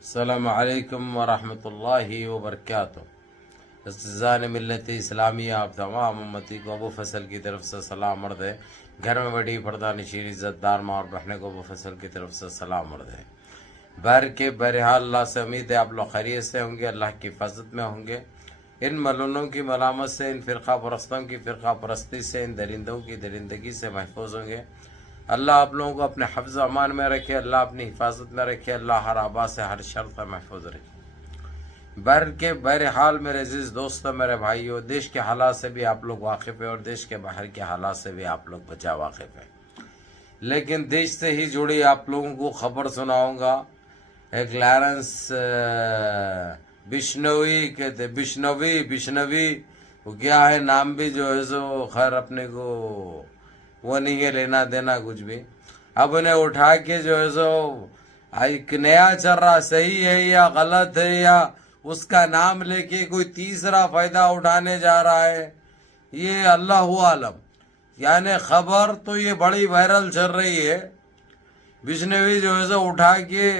अस्सलामु अलैकुम वरहमतुल्लाहि वबरकातुहू। अज़ीज़ान मिल्लत इस्लामिया, आप तमाम उम्मती को अबू फसल की तरफ से सलाम अर्ज़ है। घर में बड़ी पर्दा नशीर इज़्ज़तदार माँ और बहने को अबू फसल की तरफ से सलाम अर्ज़ है। बहरहाल अल्लाह से उम्मीद है आप लोग खैरियत से होंगे, अल्लाह की हिफाजत में होंगे। इन मलूनों की मलामत से, इन फ़िरक़ा परस्तों की फ़िरक़ा परस्ती से, इन दरिंदों की दरिंदगी से महफूज होंगे। अल्लाह आप लोगों को अपने हफ्ज़ अमान में रखे, अल्लाह अपनी हिफाजत में रखे, अल्लाह हर आबा से हर शर से महफूज रखे। बहरहाल मेरे अजीज़ दोस्तों, मेरे भाइयों, देश के हालात से भी आप लोग वाकिफ़ है और देश के बाहर के हालात से भी आप लोग बचा वाकिफ़ है। लेकिन देश से ही जुड़ी आप लोगों को खबर सुनाऊंगा। एक लॉरेंस बिश्नोई कहते, बिश्नवी वो क्या है नाम भी जो है सो खैर अपने को वो नहीं है लेना देना कुछ भी। अब उन्हें उठा के जो है सो एक नया चल रहा, सही है या गलत है या उसका नाम लेके कोई तीसरा फायदा उठाने जा रहा है, ये अल्लाह आलम। यानी खबर तो ये बड़ी वायरल चल रही है। बिश्नवी जो है सो उठा के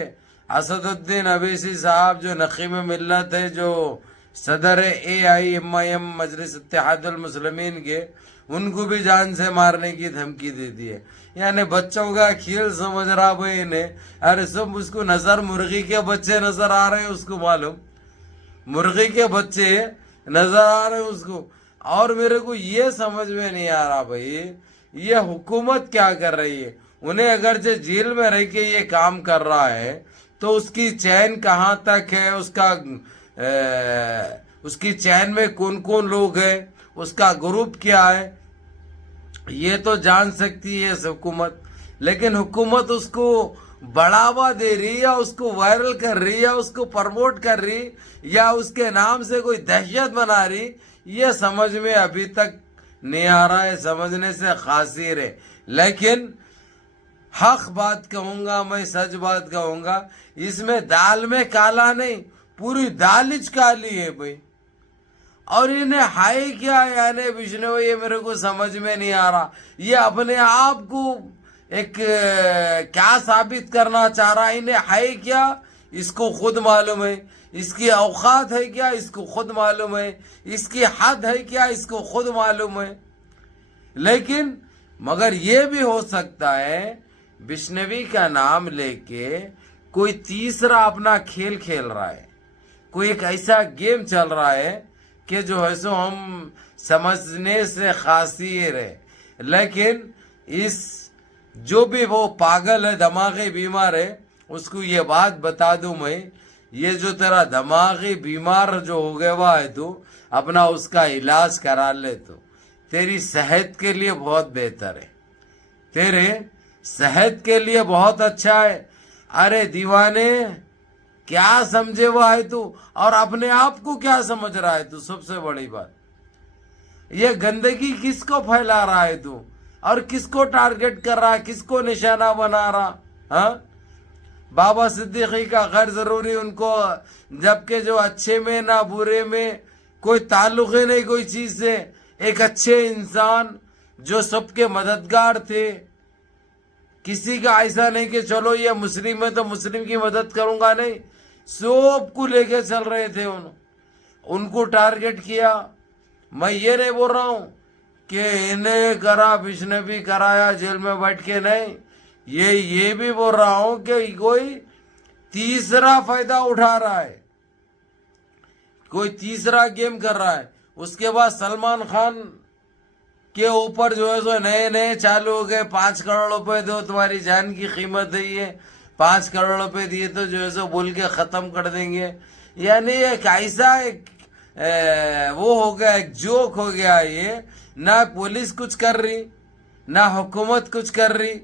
असदुद्दीन अवैसी साहब जो नकीम मिल्लत है, जो सदर AIMIM मजलिस इत्तेहादुल मुस्लिमीन के, उनको भी जान से मारने की धमकी दे दी है। यानी बच्चों का खेल समझ रहा भाई इन्हें। अरे सब उसको नजर मुर्गी के बच्चे नजर आ रहे हैं, उसको मालूम मुर्गी के बच्चे नजर आ रहे हैं उसको। और मेरे को ये समझ में नहीं आ रहा भाई ये हुकूमत क्या कर रही है। उन्हें अगर जो जेल में रह के ये काम कर रहा है तो उसकी चैन कहाँ तक है, उसकी चैन में कौन कौन लोग हैं, उसका ग्रुप क्या है, ये तो जान सकती है हुकूमत। लेकिन हुकूमत उसको बढ़ावा दे रही या उसको वायरल कर रही या उसको प्रमोट कर रही या उसके नाम से कोई दहशत बना रही, ये समझ में अभी तक नहीं आ रहा है। समझने से खासिर है। लेकिन हक बात कहूंगा मैं, सच बात कहूंगा, इसमें दाल में काला नहीं, पूरी दालिच काली है भाई। और इन्हें हाई क्या यानी विष्णु, ये मेरे को समझ में नहीं आ रहा। ये अपने आप को एक क्या साबित करना चाह रहा है। इन्हें हाई क्या इसको खुद मालूम है, इसकी औकात है क्या इसको खुद मालूम है, इसकी हद है क्या इसको खुद मालूम है। लेकिन मगर ये भी हो सकता है बिश्नवी का नाम लेके कोई तीसरा अपना खेल खेल रहा है, कोई एक ऐसा गेम चल रहा है कि जो है सो हम समझने से खासिर है। लेकिन इस जो भी वो पागल है, दिमागी बीमार है, उसको ये बात बता दूं मैं, ये जो तेरा दिमागी बीमार जो हो गया हुआ है तो अपना उसका इलाज करा ले तो तेरी सेहत के लिए बहुत बेहतर है, तेरे सेहत के लिए बहुत अच्छा है। अरे दीवाने क्या समझे हुआ है तू, और अपने आप को क्या समझ रहा है तू। सबसे बड़ी बात ये गंदगी किसको फैला रहा है तू, और किसको टारगेट कर रहा है, किसको निशाना बना रहा। हाँ, बाबा सिद्दीकी का गैर जरूरी उनको, जबकि जो अच्छे में ना बुरे में कोई ताल्लुक ही नहीं कोई चीज से, एक अच्छे इंसान जो सबके मददगार थे, किसी का ऐसा नहीं कि चलो ये मुस्लिम है तो मुस्लिम की मदद करूंगा, नहीं, सबको लेके चल रहे थे। उनको टारगेट किया। मैं ये नहीं बोल रहा हूं कि इन्हें करा बिश्नवी कराया जेल में बैठ के, नहीं, ये भी बोल रहा हूं कि कोई तीसरा फायदा उठा रहा है, कोई तीसरा गेम कर रहा है। उसके बाद सलमान खान के ऊपर जो है सो नए चालू हो गए, 5 करोड़ रुपए दो, तुम्हारी जान की कीमत है ये, 5 करोड़ रुपए दिए तो जो है सो बोल के खत्म कर देंगे। यानी एक ऐसा एक वो हो गया, एक जोक हो गया ये। ना पुलिस कुछ कर रही, ना हुकूमत कुछ कर रही,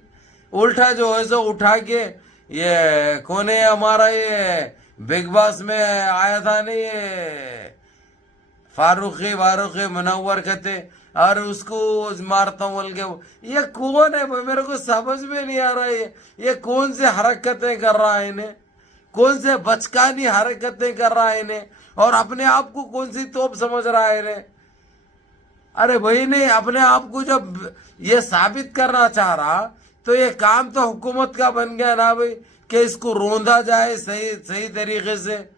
उल्टा जो है सो उठा के ये कौन है हमारा ये बिग बॉस में आया था नहीं, ये फारूकी मुनव्वर कहते, और उसको मारता हूँ बोल के। ये कौन है भाई, मेरे को समझ में नहीं आ रहा है ये कौन से हरकतें कर रहा है इन्हें, कौन से बचकानी हरकतें कर रहा है इन्हें, और अपने आप को कौन सी तोप समझ रहा है इन्हें। अरे भाई नहीं, अपने आप को जब ये साबित करना चाह रहा तो ये काम तो हुकूमत का बन गया ना भाई, कि इसको रोंदा जाए सही सही तरीके से,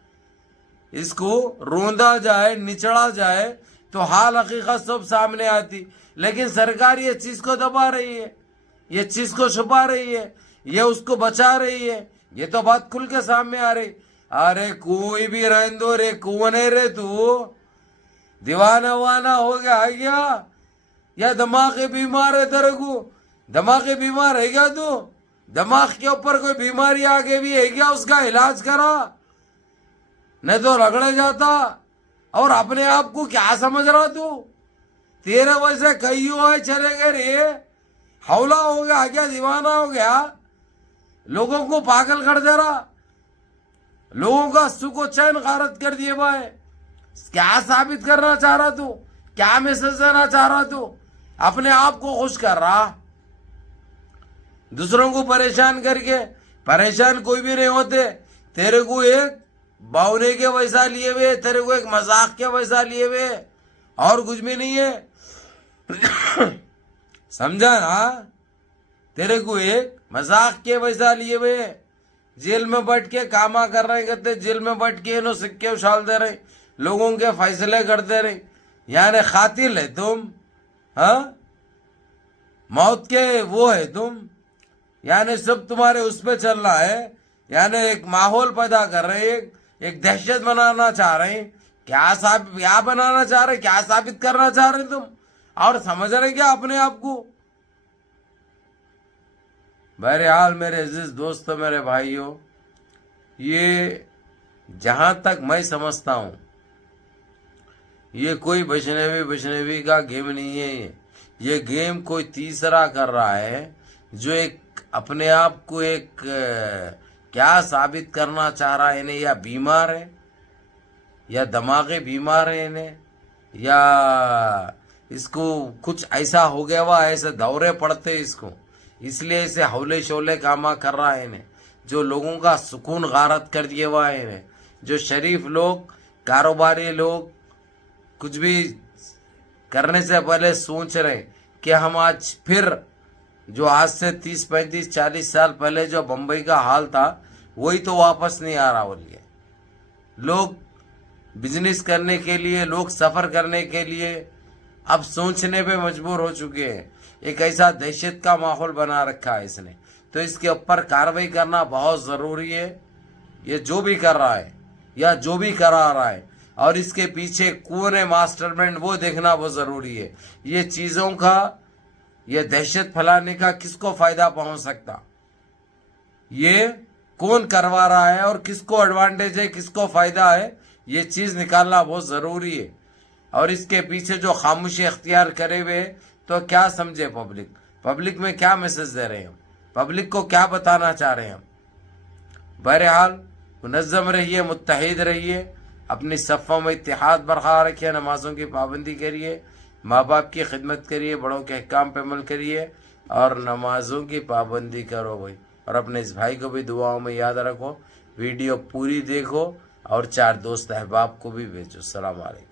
इसको रोंदा जाए, निचड़ा जाए, तो हाल हकीकत सब सामने आती। लेकिन सरकार ये चीज को दबा रही है, ये चीज को छुपा रही है, ये उसको बचा रही है। ये तो बात खुल के सामने आ रही। अरे कोई भी रहने दो रे, कौन है रे तू? दीवाना वाना हो गया है क्या? या दिमाग बीमार है तेरे को? दिमाग बीमार है क्या तू? दिमाग के ऊपर कोई बीमारी आगे भी है क्या? उसका इलाज करा, नहीं तो रगड़े जाता। और अपने आप को क्या समझ रहा तू? तेरे वजह कई हुआ चले गए रे, हौला हो गया क्या? दीवाना हो गया? लोगों को पागल कर दे रहा, लोगों का सुख चैन गारत कर दिए भाई। क्या साबित करना चाह रहा तू? क्या मैसेज देना चाह रहा तू? अपने आप को खुश कर रहा, दूसरों को परेशान करके। परेशान कोई भी नहीं होते। तेरे को एक बावने के वैसा लिए हुए, तेरे को एक मजाक के वैसा लिए हुए, और कुछ भी नहीं है। समझा ना? तेरे को एक मजाक के वैसा लिए हुए, जेल में बैठ के कामा कर रहे, कहते जेल में बैठ के इन्हों सिक्के उछाल दे रहे, लोगों के फैसले करते रहे। यानी खातिल है तुम, हाँ? मौत के वो है तुम, यानी सब तुम्हारे उस पे चल रहा है। यानी एक माहौल पैदा कर रहे, एक दहशत बनाना चाह रहे हैं। क्या बनाना चाह रहे, क्या साबित करना चाह रहे तुम? और समझ रहे क्या अपने आप को? बहरहाल मेरे अजीज दोस्तों, मेरे भाइयों, ये जहां तक मैं समझता हूं, ये कोई वैष्णवी का गेम नहीं है। ये गेम कोई तीसरा कर रहा है, जो एक अपने आप को एक क्या साबित करना चाह रहा है। इन्हें या बीमार है, या दिमागी बीमार है इन्हें, या इसको कुछ ऐसा हो गया हुआ, ऐसे दौरे पड़ते इसको, इसलिए इसे हौले शोले कामा कर रहा है इन्हें। जो लोगों का सुकून गारत कर दिया हुआ है इन्हें, जो शरीफ लोग, कारोबारी लोग कुछ भी करने से पहले सोच रहे कि हम आज फिर, जो आज से 30, 35, 40 साल पहले जो बंबई का हाल था, वही तो वापस नहीं आ रहा। बोलिए, लोग बिजनेस करने के लिए, लोग सफर करने के लिए अब सोचने पे मजबूर हो चुके हैं। एक ऐसा दहशत का माहौल बना रखा है इसने, तो इसके ऊपर कार्रवाई करना बहुत जरूरी है। ये जो भी कर रहा है या जो भी करा रहा है, और इसके पीछे कौन है मास्टरमाइंड, वो देखना बहुत जरूरी है। ये चीजों का, ये दहशत फैलाने का किसको फायदा पहुंच सकता, ये कौन करवा रहा है और किसको एडवांटेज है, किसको फायदा है, ये चीज निकालना बहुत जरूरी है। और इसके पीछे जो खामोशी अख्तियार करे हुए, तो क्या समझे पब्लिक? पब्लिक में क्या मैसेज दे रहे हैं हम? पब्लिक को क्या बताना चाह रहे हैं हम? बहरहाल मुनज़्ज़म रहिए, मुत्तहिद रहिए, अपनी सफ़ों में इत्तेहाद बरकरार रखिए, नमाजों की पाबंदी करिए, माँ बाप की खिदमत करिए, बड़ों के अहकाम पे अमल करिए, और नमाजों की पाबंदी करो भाई। और अपने इस भाई को भी दुआओं में याद रखो। वीडियो पूरी देखो और 4 दोस्त अहबाब को भी भेजो। सलाम अलैकुम।